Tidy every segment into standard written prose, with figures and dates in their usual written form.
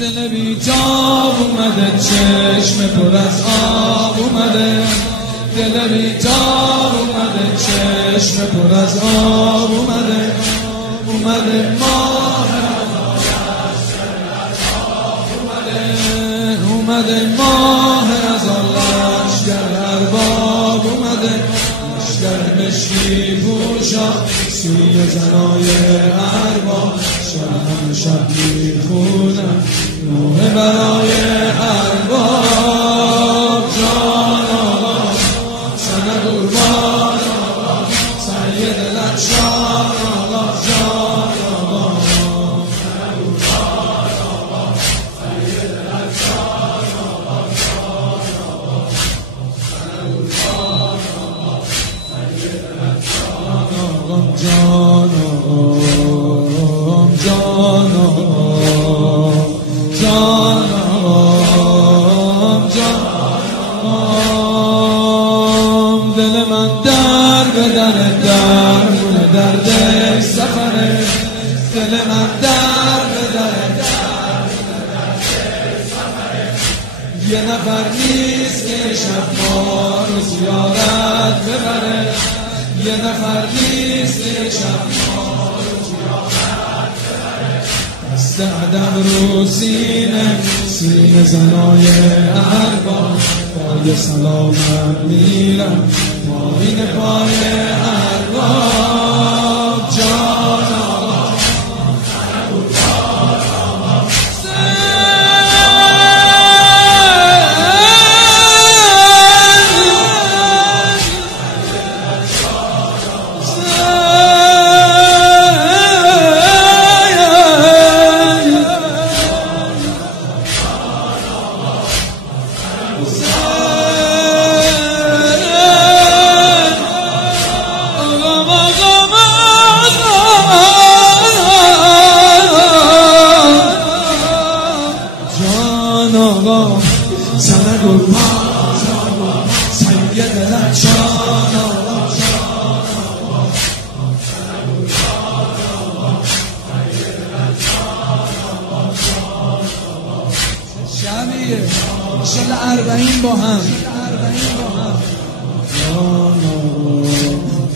دل بیتاب اومده، چشم پر از آب اومده، دل بیتاب اومده، چشم پر از آب اومده، اومده ماه اومده ماه از لشگر ارباب اومده، لشگر مشکی پوشا سوی زنای ارباب، شب شب میخونم نوحه برای ارباب. جان آقا سنه قربان آقا سید لکشان آقا، جان آقا سنه قربان آقا سید لکشان آقا، جان آقا سنه قربان آقا سید لکشان آقا، جان آقا جان آقا جان آقا جان آقا. دل من در به در درد سفره، دل من در به درد سفره، یه نفر نیست که شب ما رو زیارت ببره، یه نفر نیست که شب ما رو زیارت ببره. دست عدم رو سینه زنای ارباب، پای سلامت میرم پایین پای ارباب. جان آقا سنه قربان سید لکشان آقا، شبیه شل 40 با هم،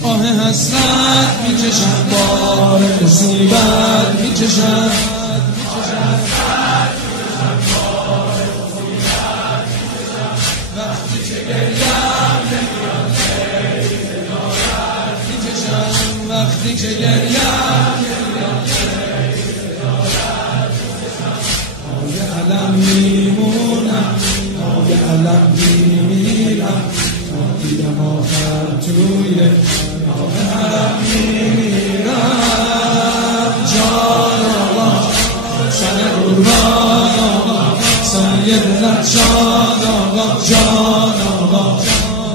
آه حسرت میکشم بار مصیبت میکشم، وقتی که گریم نمیاد میکشم، وقتی که گریم نمیاد آی علم میمونم، آی علم میمیرم، تا دیدم آخر توی آه حرم میمیرم. جان آقا سنه قربان آقا سید لکشان آقا، جان آقا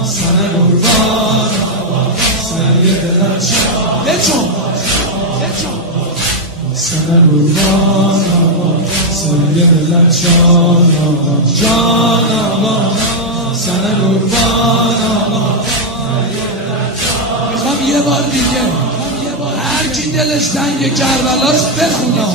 سنه قربان آقا سید لکشان، بچون سنه قربان آقا سید لکشان آقا، جان آقا سنه قربان آقا. میخوام یه بار دیگه هر کی دلش تنگ کربلاست بخونه،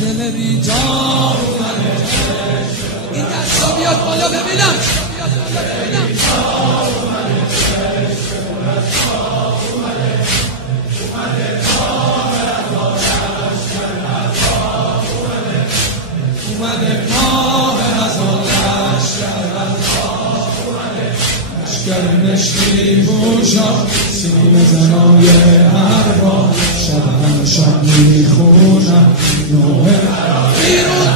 دل بیتاب اومده، این دستا بیاد بالا ببینم، اومده ماه از لشگر مشکی پوشا سیم زنای ارباب، شب هم شب میخونم نوحه بیرون